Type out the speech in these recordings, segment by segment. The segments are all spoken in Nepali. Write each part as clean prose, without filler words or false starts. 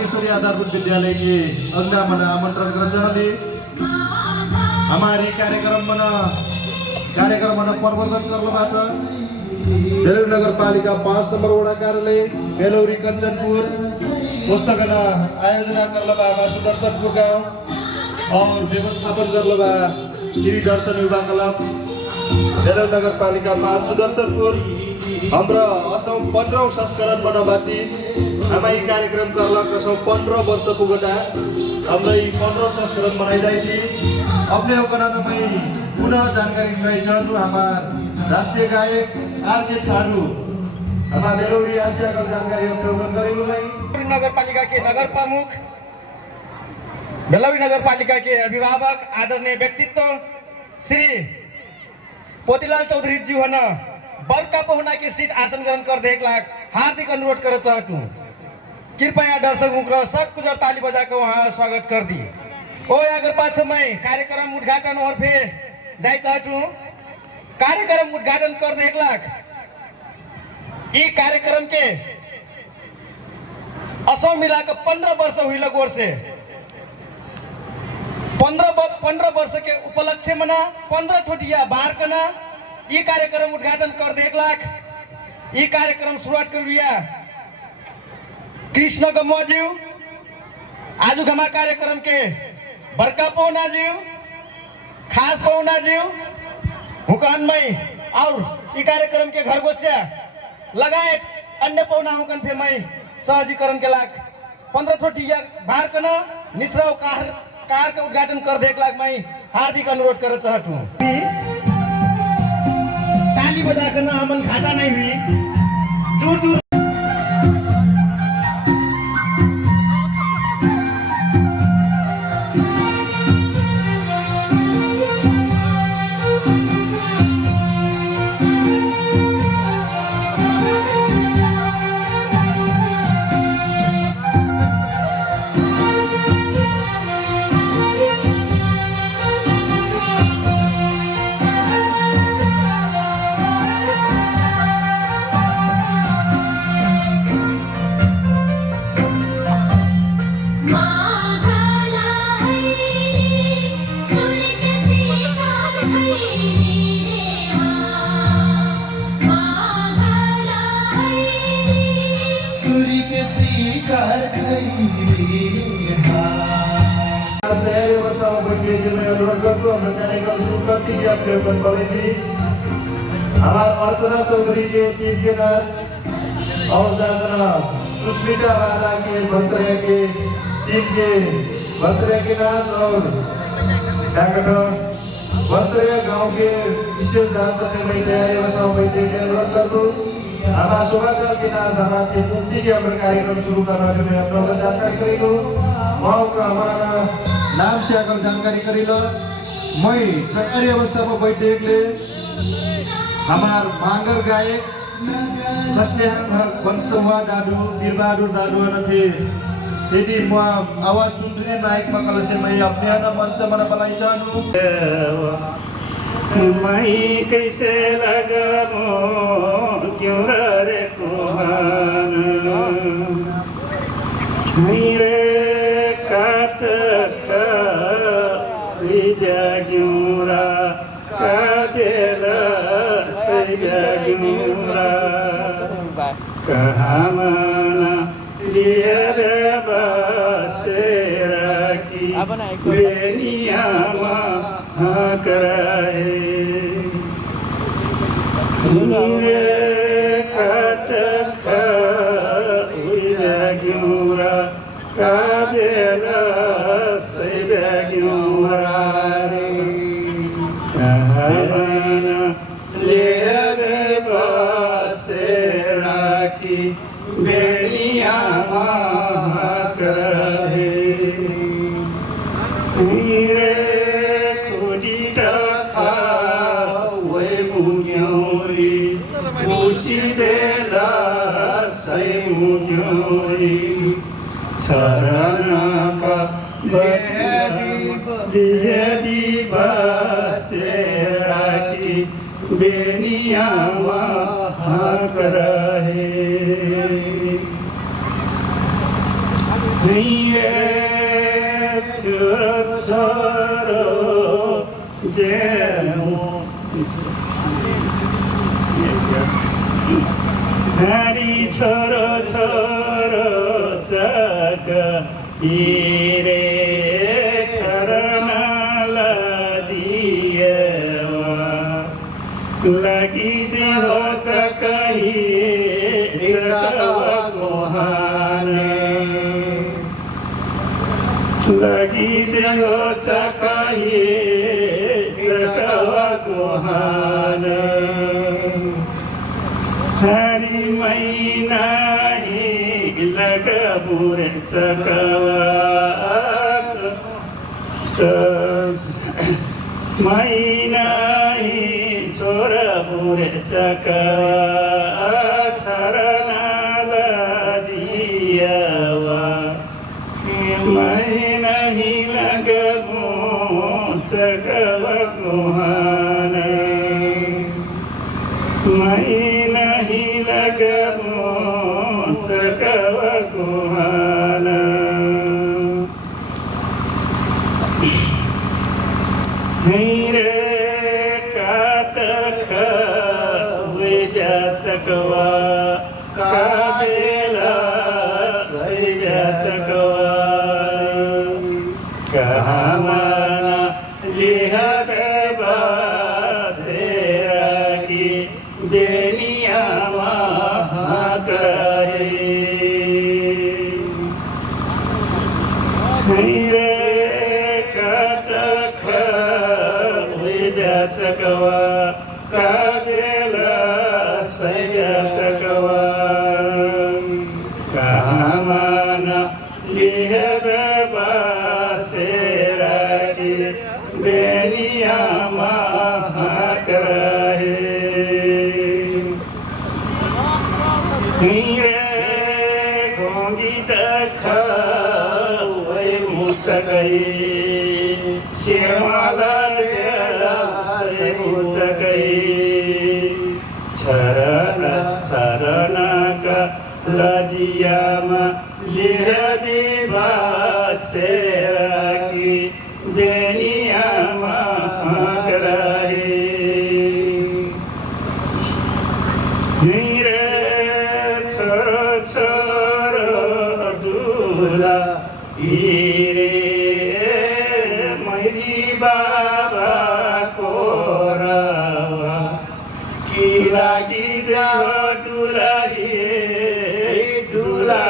भाग्यश्वरी आधारभूत विद्यालय के अगला मन आमंत्रण कर चाहते हमारी कार्यक्रम मन प्रवर्धन करलबाट बेलौरी नगरपालिका 5 नंबर वडा कार्यालय बेलौरी कंचनपुर पुस्तकालय आयोजना करलबा सुदर्शनपुर गांव और व्यवस्थापन करलबा गिरी दर्शन युवा क्लब बेलौरी नगरपालिका 5 सुदर्शनपुर हाम्रो असम 15औं संस्करण बनाबाती हामी कार्यक्रम करला कसौ 15 वर्ष पुगटा हाम्रो 15 संस्करण मनाइदाई अपने ओकराना में पुनः जानकारी गराइ छ हमार राष्ट्रिय गायक आरके थारू हमार बेलौरी आशियाको जानकारी अवलोकन गरेको में नगरपालिका के नगर प्रमुख बेलौरी नगरपालिका के अभिभावक आदरणीय व्यक्तित्व श्री पोतीलाल चौधरी जी होना बरका पहुना की सीट आसन ग्रहण कर देख लाख हार्दिक अनुरोध कर चाहूँ कृपया दर्शक मुख सब कुछ ताली बजा के वहाँ स्वागत कर दी ओ अगर पाछे मैं कार्यक्रम उद्घाटन और फिर जाए चाहूँ कार्यक्रम उद्घाटन कर देख लाख ये कार्यक्रम के असो मिला के 15 वर्ष हुई लगोर से 15 वर्ष के उपलक्ष्य मना 15 ठोटिया बाहर कना ये कार्यक्रम उद्घाटन कर देख लाख ये कार्यक्रम शुरुआत कर लिया कृष्ण गमवाज्यू आज घमा कार्यक्रम के बरका पौना जीव खास पौना जीव हुकन में और ये कार्यक्रम के घर गोस्या लगाए अन्य पौना हुकन फे मैं सहजीकरण के लाख 15 ठोटिया बाहर कना मिश्रा कार के उद्घाटन कर देख लाख मैं हार्दिक अनुरोध कर चाहूँ ताली बजा करना हमन घाटा नहीं हुई दूर दूर हमारे अर्चना चौधरी के टीम के नाच और सुष्मिता राणा के भंतरिया के टीम के भंतरिया के नाच और भंतरिया गांव के विशेष डांस में तैयारी अनुरोध कर दूं हमारा शोभाकाल के नाच हमारे मुक्ति के अमर कार्यक्रम शुरू करना जो मैं आप लोगों को जानकारी करेंगे वहाँ का हमारा नाम से आकर जानकारी करेला मैं तैयारी अवस्था में बैठे ले हमार मांगर गायक वंशवा दादू बीरबहादुर दादू और फिर यदि मैं आवाज सुन रही माइक में कल से मैं अपने ना मंच में बुलाई चाहूँ मैं कैसे लगामो क्यों रे कोहान मेरे काट विद्याग्यूरा काबेला सैयाग्यूरा कहामना लिया बसेरा की बेनियामा कराए कटका विद्याग्यूरा काबेला सैयाग्यूरा बेलिया करे मेरे खुदी टखा वे मुझोरी उसी बेला सही मुझोरी सरना का बेदी बसेरा की बेनिया वहाँ करे Hari choro choro chaka ire charanala diyawa lagi jiho chaka ire chakawa kohane lagi jiho chaka ire chakawa kohane Hari maina hi lagabur cakawak maina hi chorabur cakawak saranala diyawa maina hi lagabur cakawak kohana maina hi lagabur cakawak kohana Hire katakha vidya cakawa kabela saidya cakawa kahamana lihadaba seraki deniya mahakahe Hire katakha vidya cakawa kabela saidya cakawa kahamana lihadaba seraki deniya mahakahe Hire gongita khawai musagai Shemala gela sai musagai Charana charana ka ladiyama lihabiba seraki deniyama karahi Hire choro choro dula ire mairi baba korawa ki lagi jaho dula dula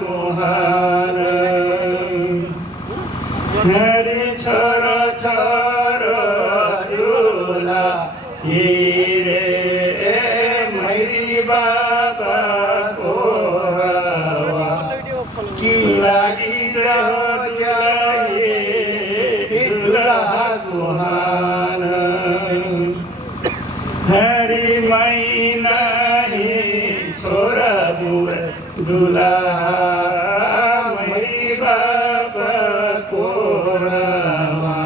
kohana Hare choro choro dula ire Baba korawa ki lagi jaho jaye dula kohana hari maina hi chora bur dula mai baba korawa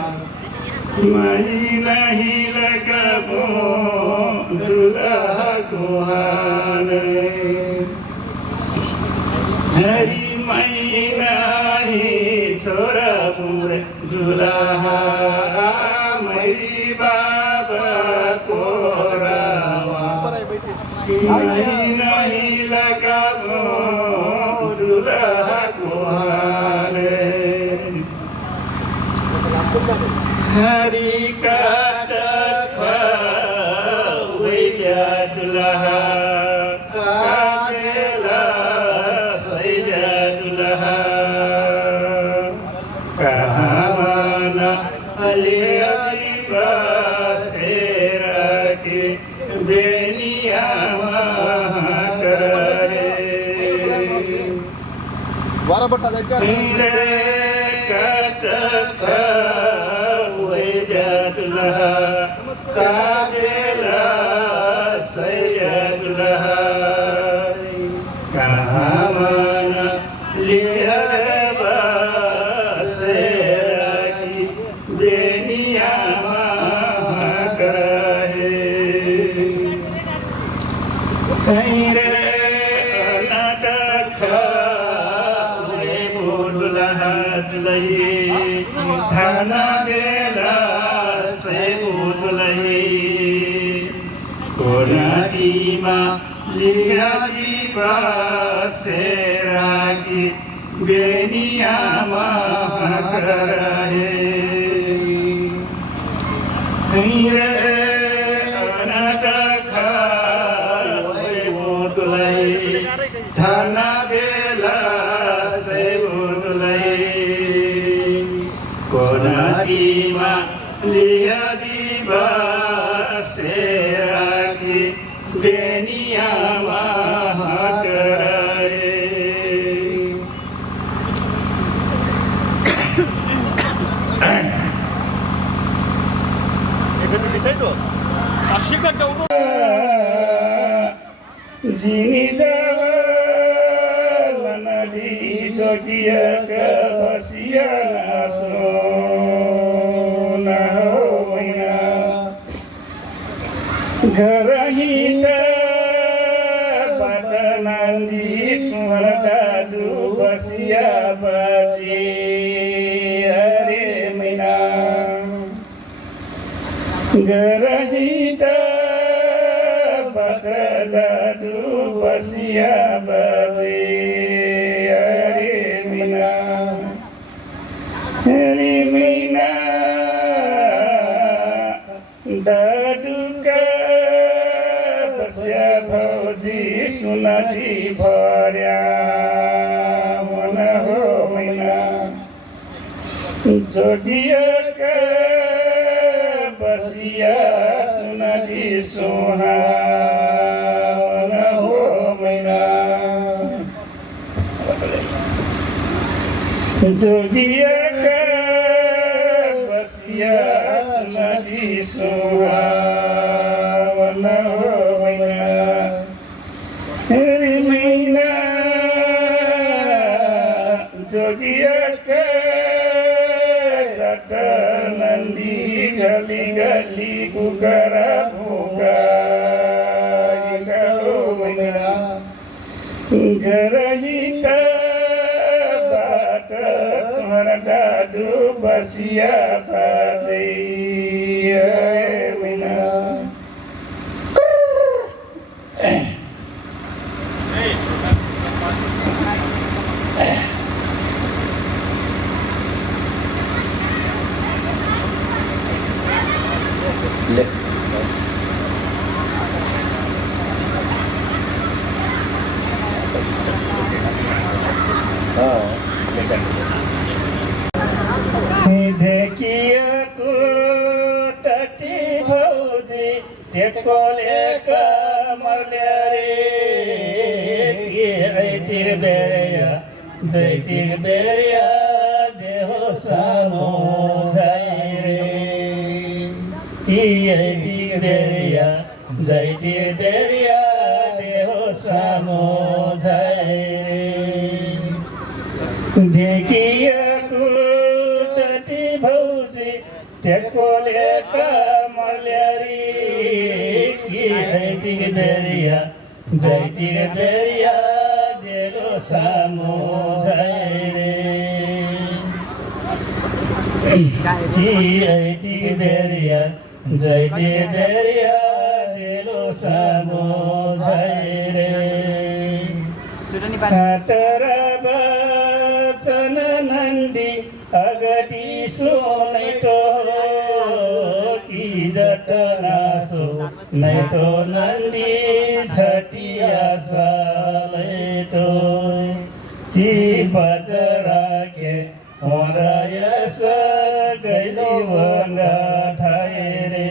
maina hi lagabo dula kohane Hari maina hi chora bur dulaha mai baba korawa maina hi lagabo dulaha kohane Hari kata dulaha kabela saidya dulaha kahamana aliyadiba seraki beniya mahakare Hire katakha vidya dulaha kabela kahamana lihaba seraki deniya mahakare Hire anatakha लही थाना बेला सैबुद लही कोनाटीमा लिराजी सेराकी बेनियामा कराहे रे अनाटखा मुदुलाई थाना बेला सैबुदुलाई कोनाटीमा लियादी सेराकी बेनियामा कराहे जिनी नदी जोगिएका बसिया नासो नहोइना घर हिँड्दा बाट नान्दी कुँवर दादु बसिया बाटी अरे मैना घर हिँड्दा दादु बसिया बाबे अरे मीना दादु का बसिया भौजी सुनाठी भर्या मन हो मैना जोगिएका बसिया सुनाठी सुहावन हो मैना जोगिएका बसिया सुनाठी सुहावन हो मैना मैना जोगिएका नंदी गली गली कुकरा भूखा मैना घर हिँड्दा बाट तुम्हारा दादु बसिया बाजे मैना देखिएको टटी भौजी टेकोले कमल्या रे ऐतिर बेरिया जैतिर बेरिया देहो सानो जाइ रे ऐतिर बेरिया जैतिर बेरिया देहो सानो जाइ रे देखिएको टटी भौजी टेकोले कमल्या रे ऐतिर बेरिया जैतिर बेरिया देहो सानो जाइ रे ऐतिर बेरिया जैतिर बेरिया देहो सानो जाइ रे बचन नन्दी अगटी सुनैटो कि जटनासो नैटो नन्दी छटिया सालैटो कि बजराके होरायस गैली वंगा ठाइरे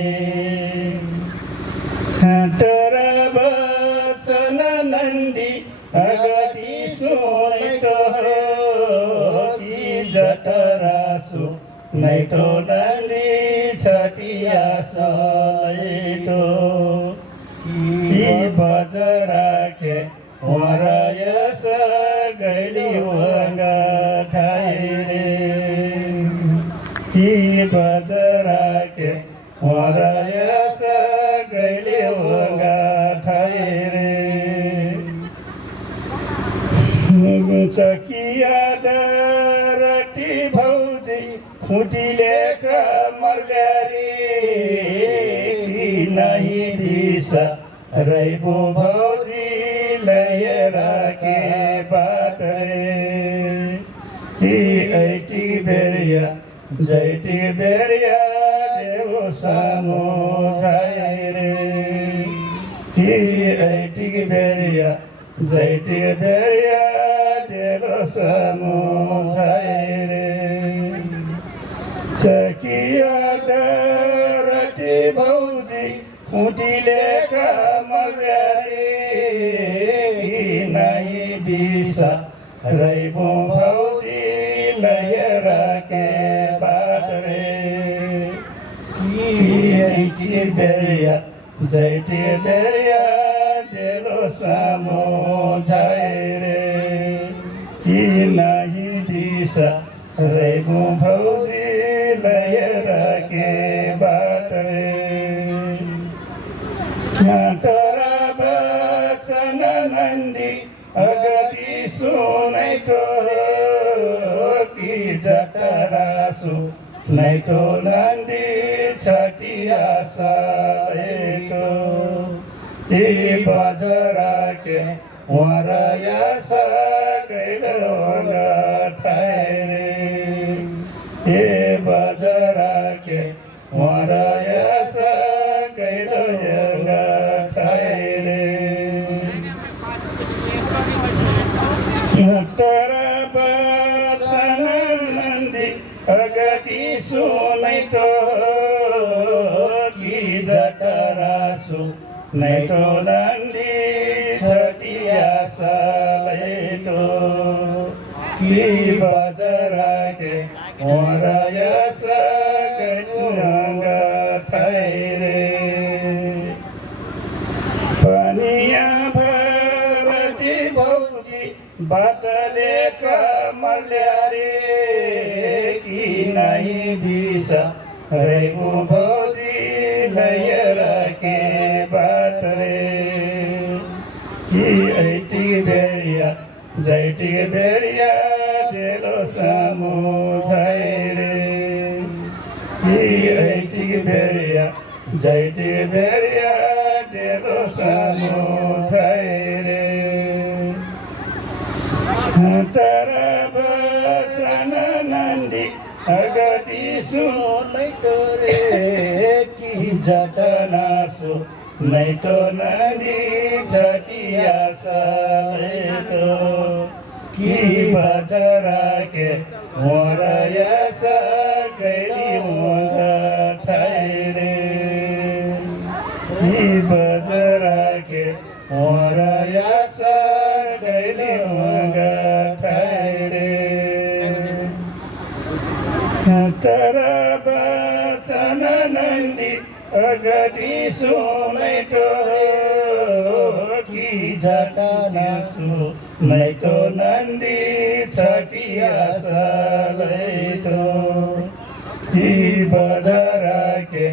बचन नन्दी अगटी सुनैटो कि जटरासो नैटो नन्दी छटिया सलैटो कि बजराके होरायस गैली वंगा ठाइरे कि बजराके होरायस गैली वंगा ठाइरे चकिया डरटी भौ खुटीले मर्ल्या रे नाही दिस रैबो भौजी लय राखे बाट रे कि ऐटी बेरिया जैटी बेरिया देव सामो जाय रे कि ऐटी बेरिया जैटी बेरिया देव सामो जाय रे चकिया डरटी भौजी खुटीले मर्या रे नाही बिसा रैबो भौजी लय राखे बाट रे कि बेरिया जैटी बेरिया डेलो सामो जाय रे कि नाही दिसा रैबो भौजी लय राखे बाट रे तरा बचन नन्दी अगति सुनैतो कि जटरासु नैतो नन्दी छटिया सालेको ती बजराके वरया सकैलो ठाइरे ए बजराके वरया सकैलो ठाइरे तर बचन नन्दी अगति सुनैतो कि जटरासु नैतो नन्दी छटिया सलेतो कि बजराके वरया सकैलो ठाइरे पनिया भरती भौजी बाटले मर्ल्या रे कि नाही बिसा रैबो भौजी लय राखे बाट रे कि ऐटी बेरिया जैटी बेरिया डेलो सामो जाय रे कि ऐटी बेरिया जैटी बेरिया डेलो सामो जाय रे तर बचन नन्दी अगति सुनैतो रे कि जटनासु नैतो नन्दी छटिया सलेतो कि बजराके वरया सकैली ठाइरे कि बजराके वरया सकैली ठाइरे तर बचन नन्दी अगति सुनैतो कि जटनासु नैतो नन्दी छटिया सलेतो कि बजराके